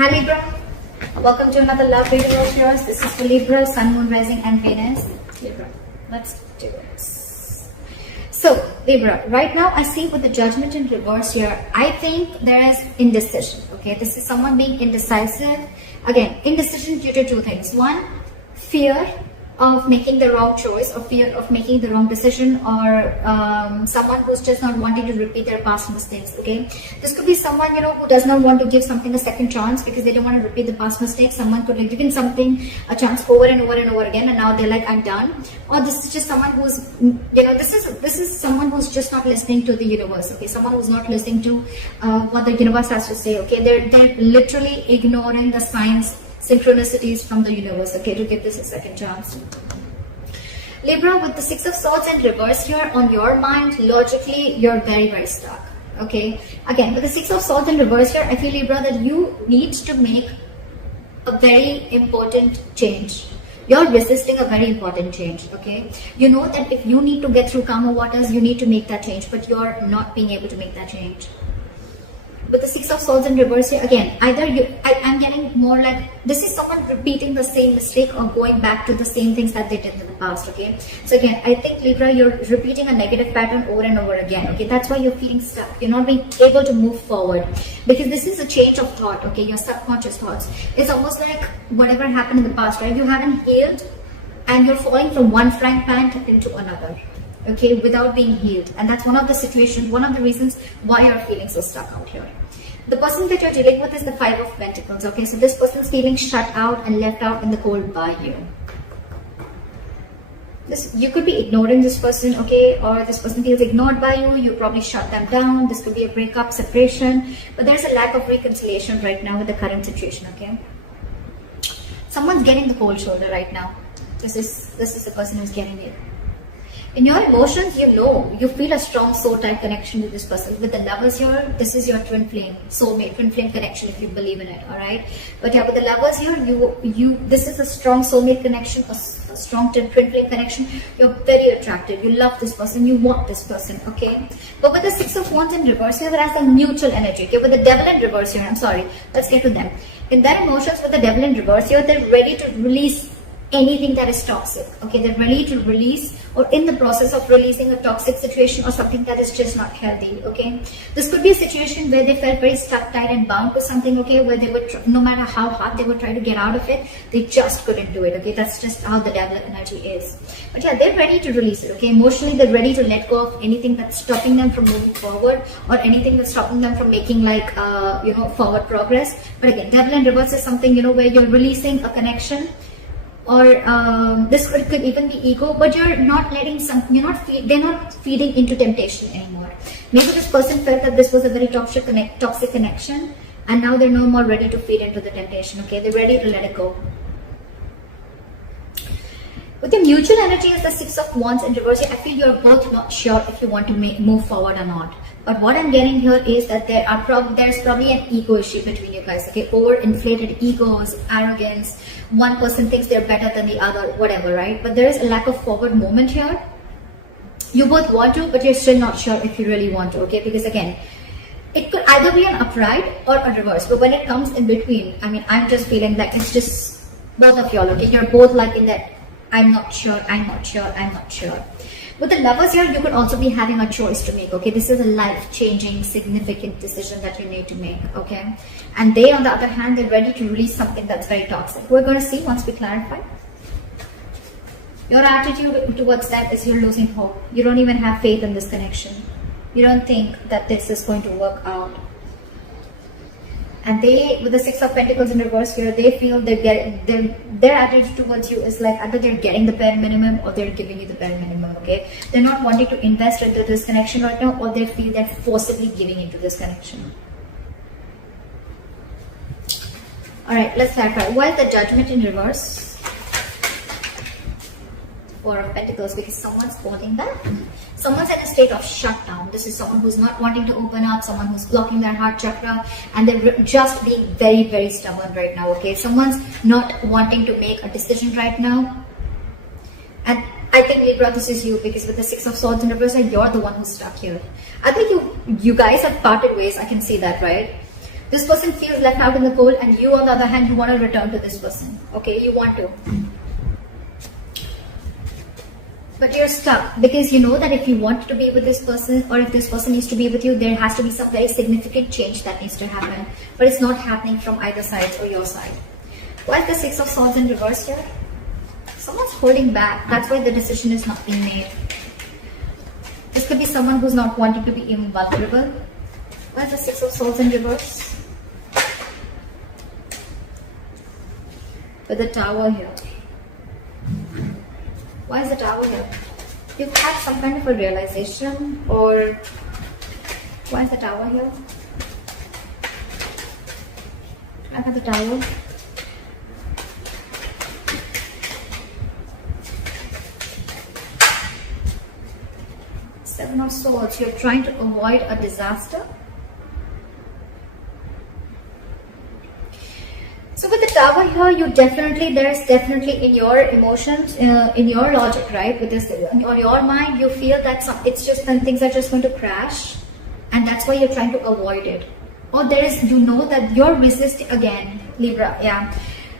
Hi Libra, welcome to another love reading of yours. This is for Libra, Sun, Moon, Rising and Venus. Libra, let's do this. So Libra, right now I see with the Judgment in reverse here, I think there is indecision. Okay, this is someone being indecisive. Again, indecision due to two things. One, fear of making the wrong choice, or fear of making the wrong decision, or someone who's just not wanting to repeat their past mistakes. Okay, this could be someone, you know, who does not want to give something a second chance because they don't want to repeat the past mistakes. Someone could have given something a chance over and over and over again, and now they're like, I'm done. Or this is just someone who's, you know, this is someone who's just not listening to the universe. Okay, someone who's not listening to what the universe has to say. Okay, they're literally ignoring the signs, synchronicities from the universe, okay, to give this a second chance. Libra, with the Six of Swords in reverse here, on your mind, logically, you're very, very stuck. Okay, again, with the Six of Swords in reverse here, I feel, Libra, that you need to make a very important change. You're resisting a very important change. Okay, you know that if you need to get through calmer waters, you need to make that change, but you're not being able to make that change. With the Six of Swords in reverse here, again, either I'm getting more like this is someone repeating the same mistake or going back to the same things that they did in the past. Okay, so again, I think, Libra, you're repeating a negative pattern over and over again. Okay, that's why you're feeling stuck. You're not being able to move forward because this is a change of thought. Okay, your subconscious thoughts. It's almost like whatever happened in the past, right? You haven't healed and you're falling from one frying pan into another. Okay, without being healed, and that's one of the situations, one of the reasons why you're feeling so stuck out here. The person that you're dealing with is the Five of Pentacles. Okay, so this person's feeling shut out and left out in the cold by you. You could be ignoring this person, okay, or this person feels ignored by you. You probably shut them down. This could be a breakup, separation, but there's a lack of reconciliation right now with the current situation. Okay, someone's getting the cold shoulder right now. This is the person who's getting it. In your emotions, you know, you feel a strong soul-type connection with this person. With the Lovers here, this is your twin flame, soulmate, twin flame connection, if you believe in it, all right? But yeah, with the Lovers here, this is a strong soulmate connection, a strong twin flame connection. You're very attracted. You love this person. You want this person, okay? But with the Six of Wands in reverse here, there has a mutual energy. Okay, with the Devil in reverse here, I'm sorry, let's get to them. In their emotions, with the Devil in reverse here, they're ready to release anything that is toxic. Okay, they're ready to release or in the process of releasing a toxic situation or something that is just not healthy. Okay, this could be a situation where they felt very stuck, tight and bound to something. Okay, where they would, no matter how hard they would try to get out of it, they just couldn't do it. Okay, that's just how the Devil energy is. But yeah, they're ready to release it. Okay, emotionally they're ready to let go of anything that's stopping them from moving forward or anything that's stopping them from making like you know, forward progress. But again, Devil in reverse is something, you know, where you're releasing a connection, or this could even be ego, but you're not letting they're not feeding into temptation anymore. Maybe this person felt that this was a very toxic connection, and now they're no more ready to feed into the temptation. Okay, they're ready to let it go. With the mutual energy is the Six of Wands in reverse. I feel you're both not sure if you want to move forward or not. But what I'm getting here is that there's probably an ego issue between you guys. Okay, overinflated egos, arrogance. One person thinks they're better than the other, whatever, right? But there is a lack of forward movement here. You both want to, but you're still not sure if you really want to. Okay, because again, it could either be an upright or a reverse. But when it comes in between, I mean, I'm just feeling like it's just both of y'all. Okay, you're both like in that I'm not sure, I'm not sure, I'm not sure. With the Lovers here, you could also be having a choice to make. Okay, this is a life-changing, significant decision that you need to make. Okay, and they, on the other hand, they're ready to release something that's very toxic. We're going to see once we clarify. Your attitude towards that is you're losing hope. You don't even have faith in this connection. You don't think that this is going to work out. And they, with the Six of Pentacles in reverse here, they feel their attitude towards you is like either they're getting the bare minimum or they're giving you the bare minimum. Okay, they're not wanting to invest into this connection right now, or they feel they're forcibly giving into this connection. All right, let's clarify. Why is the Judgment in reverse? Four of Pentacles, because someone's holding back. Someone's in a state of shutdown. This is someone who's not wanting to open up, someone who's blocking their heart chakra, and they're just being very, very stubborn right now. Okay, someone's not wanting to make a decision right now. And I think, Libra, this is you, because with the Six of Swords in reverse, you're the one who's stuck here. I think you guys have parted ways. I can see that, right? This person feels left out in the cold, and you on the other hand, you want to return to this person. Okay, you want to. But you're stuck because you know that if you want to be with this person, or if this person needs to be with you, there has to be some very significant change that needs to happen. But it's not happening from either side or your side. Why is the Six of Swords in reverse here? Someone's holding back. That's why the decision is not being made. This could be someone who's not wanting to be invulnerable. Why is the Six of Swords in reverse? With the Tower here. Why is the Tower here? You've had some kind of a realization, or why is the Tower here? Look at the Tower. Seven of Swords. You're trying to avoid a disaster. So with the Tower here, there's definitely in your emotions, in your logic, right? With this, on your mind, you feel that things are just going to crash, and that's why you're trying to avoid it. Or you know that you're resisting again, Libra. Yeah,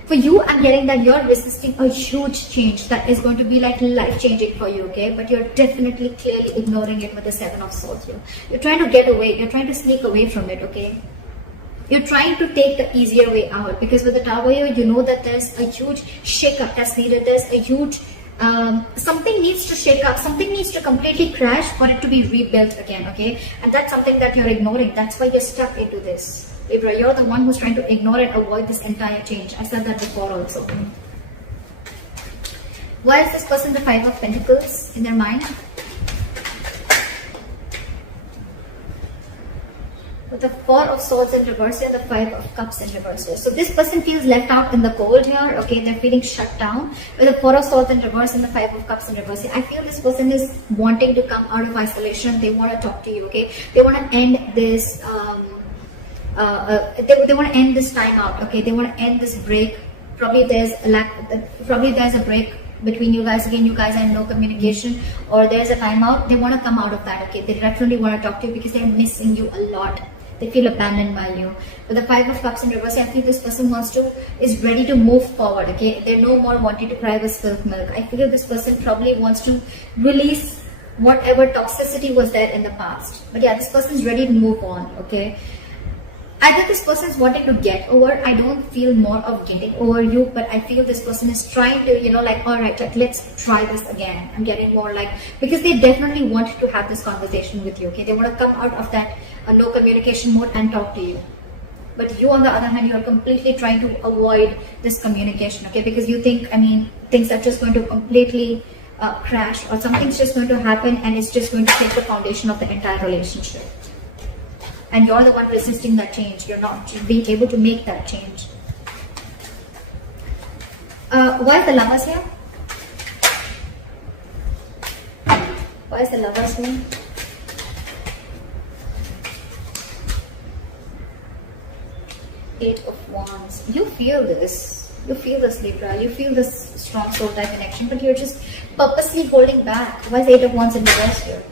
for you, I'm getting that you're resisting a huge change that is going to be like life-changing for you. Okay, but you're definitely clearly ignoring it with the Seven of Swords here. You're trying to get away. You're trying to sneak away from it. Okay. You're trying to take the easier way out, because with the Tower here, you know that there's a huge shake-up that's needed. There's a huge, something needs to shake up. Something needs to completely crash for it to be rebuilt again, okay? And that's something that you're ignoring. That's why you're stuck into this. Libra, you're the one who's trying to ignore and avoid this entire change. I said that before also. Why is this person the Five of Pentacles in their mind? With the Four of Swords in reverse here, the Five of Cups in reverse here. So this person feels left out in the cold here, okay? They're feeling shut down. With the Four of Swords in reverse and the Five of Cups in reverse here, I feel this person is wanting to come out of isolation. They want to talk to you, okay? They want to end this, they want to end this time out, okay? They want to end this break. Probably there's a break between you guys. Again, you guys are in no communication, or there's a timeout. They want to come out of that, okay? They definitely want to talk to you because they're missing you a lot. They feel abandoned by you. With the Five of Cups in reverse, I feel this person is ready to move forward, okay? They're no more wanting to cry with spilled milk. I feel this person probably wants to release whatever toxicity was there in the past. But yeah, this person is ready to move on, okay? Either this person is wanting to get over. I don't feel more of getting over you, but I feel this person is trying to, alright, let's try this again. I'm getting more because they definitely want to have this conversation with you, okay? They want to come out of that no communication mode and talk to you. But you, on the other hand, you're completely trying to avoid this communication, okay? Because you think, things are just going to completely crash, or something's just going to happen and it's just going to take the foundation of the entire relationship. And you're the one resisting that change. You're not being able to make that change. Why is the Lovers here? Why is the Lovers here? Eight of Wands. You feel this. You feel this, Libra. You feel this strong soul type connection, but you're just purposely holding back. Why is Eight of Wands in reverse here?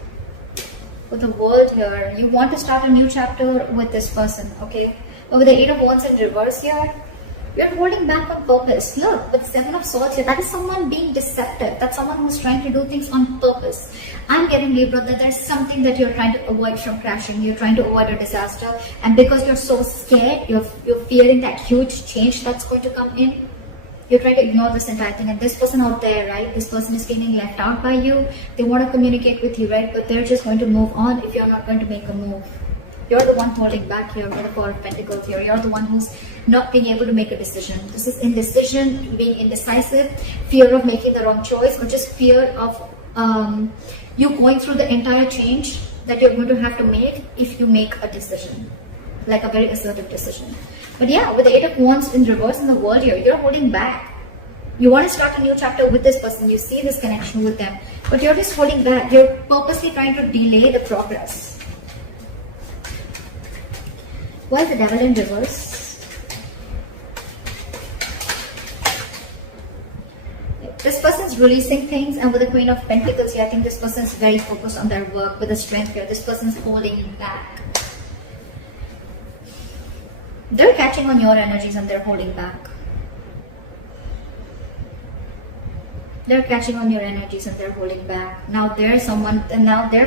With the World here, you want to start a new chapter with this person, okay? But with the Eight of Wands in reverse here, you're holding back on purpose. Look, with the Seven of Swords here, that is someone being deceptive. That's someone who's trying to do things on purpose. I'm getting, Libra, that there's something that you're trying to avoid from crashing. You're trying to avoid a disaster. And because you're so scared, you're fearing that huge change that's going to come in. You're trying to ignore this entire thing. And this person out there, right? This person is feeling left out by you. They want to communicate with you, right? But they're just going to move on if you're not going to make a move. You're the one holding back here with the Four of Pentacles here. You're the one who's not being able to make a decision. This is indecision, being indecisive, fear of making the wrong choice, or just fear of you going through the entire change that you're going to have to make if you make a decision. Like a very assertive decision. But yeah, with the Eight of Wands in reverse in the World here, you're holding back. You want to start a new chapter with this person. You see this connection with them. But you're just holding back. You're purposely trying to delay the progress. Why is the Devil in reverse? This person is releasing things, and with the Queen of Pentacles here, I think this person is very focused on their work with the Strength here. This person is holding back. They're catching on your energies and they're holding back. They're catching on your energies and they're holding back. Now they're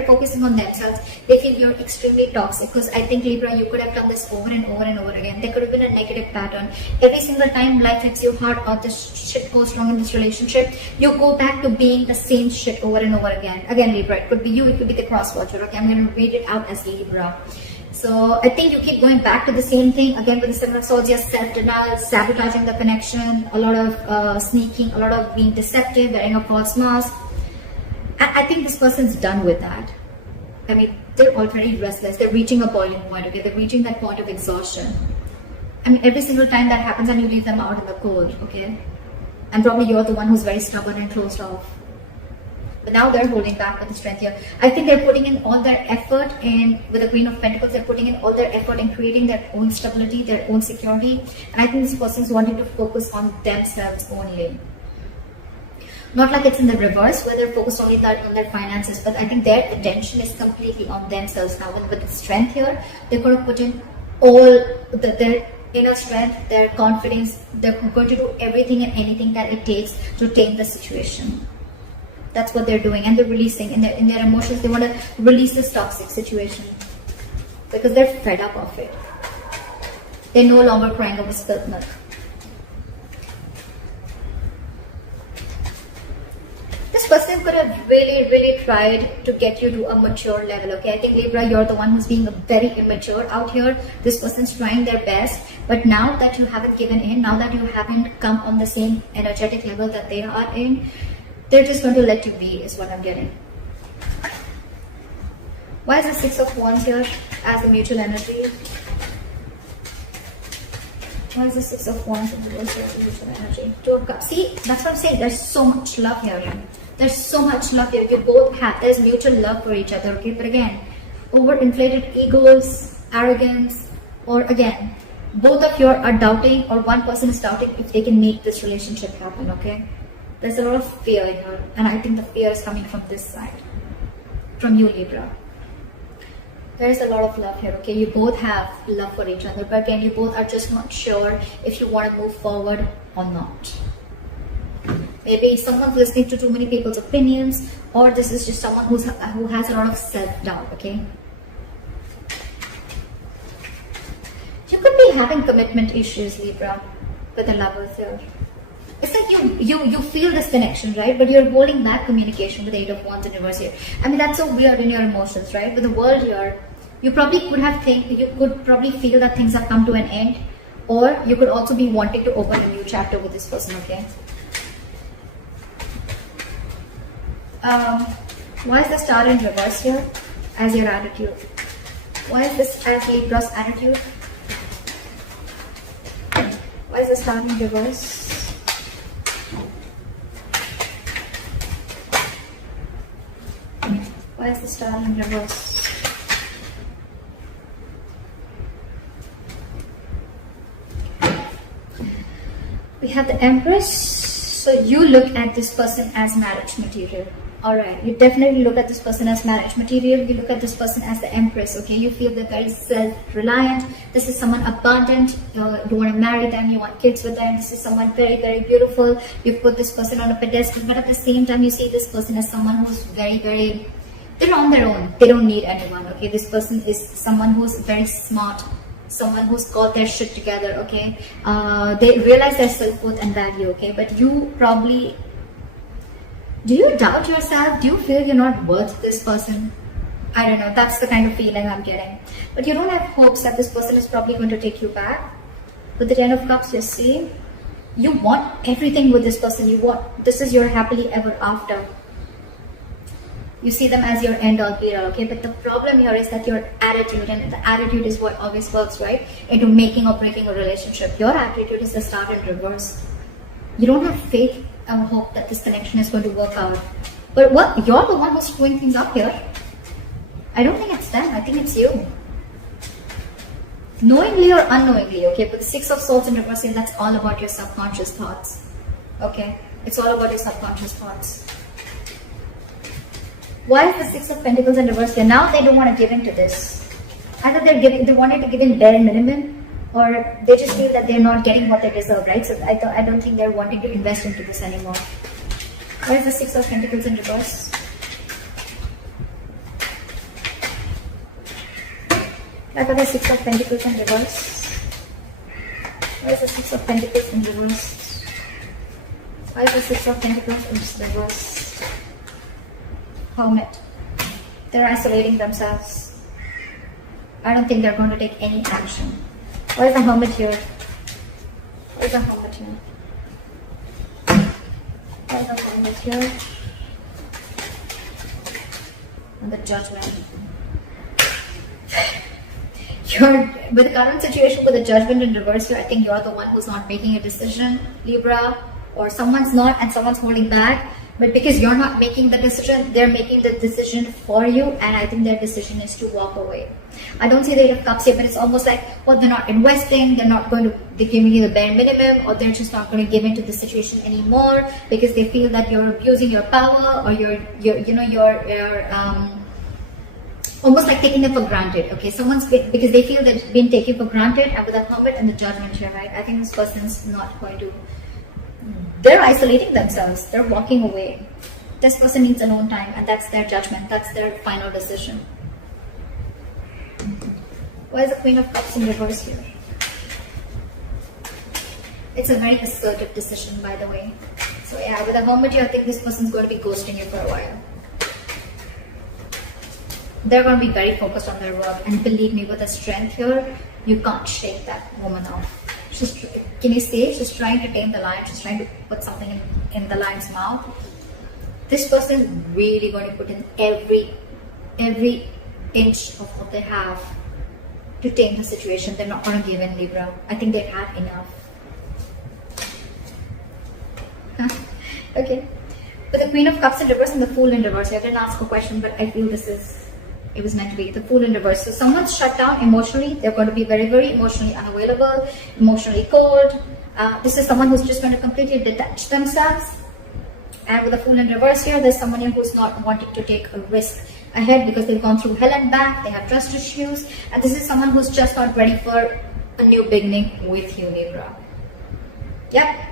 focusing on themselves. They feel you're extremely toxic, because I think, Libra, you could have done this over and over and over again. There could have been a negative pattern. Every single time life hits you hard or this shit goes wrong in this relationship, you go back to being the same shit over and over again. Again, Libra, it could be you, it could be the cross watcher. Okay, I'm going to read it out as Libra. So I think you keep going back to the same thing again with the Seven of Swords. Just self-denial, sabotaging the connection, a lot of sneaking, a lot of being deceptive, wearing a false mask. And I think this person's done with that. I mean, they're already restless. They're reaching a boiling point. Okay, they're reaching that point of exhaustion. I mean, every single time that happens and you leave them out in the cold. Okay, and probably you're the one who's very stubborn and closed off. But now they're holding back with the strength here. I think they're putting in all their effort in, with the Queen of Pentacles, they're putting in all their effort in creating their own stability, their own security. And I think this person's wanting to focus on themselves only. Not like it's in the reverse, where they're focused only on their finances, but I think their attention is completely on themselves now. With the strength here, they're going to put in all their inner strength, their confidence. They're going to do everything and anything that it takes to tame the situation. That's what they're doing, and they're releasing in their emotions. They want to release this toxic situation because they're fed up of it. They're no longer crying over spilt milk. This person could have really tried to get you to a mature level. Okay, I think, Libra, you're the one who's being very immature out here. This person's trying their best, but now that you haven't given in, now that you haven't come on the same energetic level that they are in, they're just going to let you be, is what I'm getting. Why is the Six of Wands here as the mutual energy? Why is the Six of Wands in the mutual energy? Two of Cups. See, that's what I'm saying. There's so much love here. There's so much love here. You both have, there's mutual love for each other, okay? But again, overinflated egos, arrogance, or again, both of you are doubting, or one person is doubting if they can make this relationship happen, okay? There's a lot of fear in her, and I think the fear is coming from this side, from you, Libra. There's a lot of love here, okay? You both have love for each other, but again, you both are just not sure if you want to move forward or not. Maybe someone's listening to too many people's opinions, or this is just someone who has a lot of self-doubt, okay? You could be having commitment issues, Libra, with the Lovers here. It's like you feel this connection, right? But you're holding back communication with the Eight of Wands in reverse here. I mean, that's so weird in your emotions, right? With the World here, you could probably feel that things have come to an end, or you could also be wanting to open a new chapter with this person, okay? Why is the Star in reverse here as your attitude? Why is this as Libra's attitude? Why is the Star in reverse? Why is the Star in reverse? We have the Empress. So you look at this person as marriage material. Alright, you definitely look at this person as marriage material. You look at this person as the Empress, okay? You feel they're very self-reliant. This is someone abundant. You want to marry them. You want kids with them. This is someone very beautiful. You put this person on a pedestal. But at the same time, you see this person as someone who's very... They're on their own. They don't need anyone, okay? This person is someone who's very smart. Someone who's got their shit together, okay? They realize their self-worth and value, okay? But you probably... Do you doubt yourself? Do you feel you're not worth this person? I don't know. That's the kind of feeling I'm getting. But you don't have hopes that this person is probably going to take you back. With the Ten of Cups, you see? You want everything with this person. This is your happily ever after. You see them as your end-all be-all, okay? But the problem here is that your attitude, and the attitude is what always works, right? Into making or breaking a relationship. Your attitude is the Star in reverse. You don't have faith and hope that this connection is going to work out. But what? You're the one who's screwing things up here. I don't think it's them. I think it's you. Knowingly or unknowingly, okay? But the Six of Swords in reverse, that's all about your subconscious thoughts, okay? It's all about your subconscious thoughts. Why is the Six of Pentacles in reverse here? Now they don't want to give in to this. Either they wanted to give in bare minimum, or they just feel that they're not getting what they deserve, right? So I don't think they're wanting to invest into this anymore. Where is the Six of Pentacles in reverse? Where are the Six of Pentacles in reverse? Where is the Six of Pentacles in reverse? Why is the Six of Pentacles in reverse? Hermit. They're isolating themselves. I don't think they're going to take any action. Why is the Hermit here? Why is the Hermit here? Why is the Hermit here? And the Judgment. With the current situation with the Judgment in reverse here, I think you're the one who's not making a decision, Libra, or someone's not and someone's holding back. But because you're not making the decision, they're making the decision for you, and I think their decision is to walk away. I don't see the Eight of Cups here, but it's almost like, well, they're not investing, they're giving you the bare minimum, or they're just not going to give into the situation anymore because they feel that you're abusing your power, or you're almost like taking them for granted. Okay, because they feel that it's been taken for granted, and with the Hermit and the Judgment here, right? I think this person's not going to. They're isolating themselves. They're walking away. This person needs alone time, and that's their judgment. That's their final decision. Why is the Queen of Cups in reverse here? It's a very assertive decision, by the way. So yeah, with the Hermit here, I think this person's going to be ghosting you for a while. They're going to be very focused on their work, and believe me, with the strength here, you can't shake that woman off. Can you see? She's trying to tame the lion. She's trying to put something in the lion's mouth. This person is really going to put in every inch of what they have to tame the situation. They're not going to give in, Libra. I think they've had enough. Okay. With the Queen of Cups in reverse and the Fool in reverse, I didn't ask a question, but I feel it was meant to be. The Fool in reverse. So someone's shut down emotionally. They're going to be very, very emotionally unavailable, emotionally cold. This is someone who's just going to completely detach themselves. And with the Fool in reverse here, there's someone here who's not wanting to take a risk ahead because they've gone through hell and back. They have trust issues. And this is someone who's just not ready for a new beginning with you, Libra. Yep.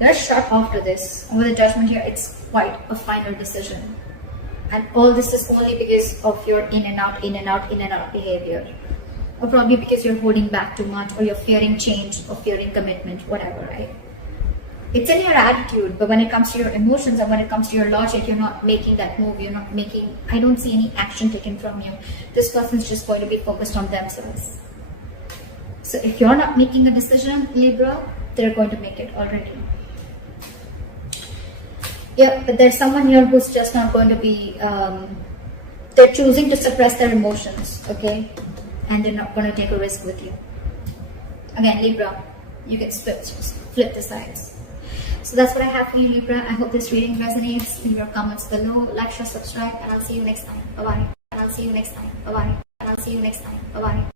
They're shut after this. And with the Judgment here, it's quite a final decision. And all this is only because of your in and out behavior. Or probably because you're holding back too much, or you're fearing change, or fearing commitment, whatever, right? It's in your attitude, but when it comes to your emotions and when it comes to your logic, you're not making that move. I don't see any action taken from you. This person's just going to be focused on themselves. So if you're not making a decision, Libra, they're going to make it already. Yeah, but there's someone here who's just not going to be, they're choosing to suppress their emotions, okay? And they're not going to take a risk with you. Again, Libra, you can flip the sides. So that's what I have for you, Libra. I hope this reading resonates. Leave your comments below, like, share, subscribe, and I'll see you next time. Bye-bye. And I'll see you next time. Bye-bye. And I'll see you next time. Bye-bye.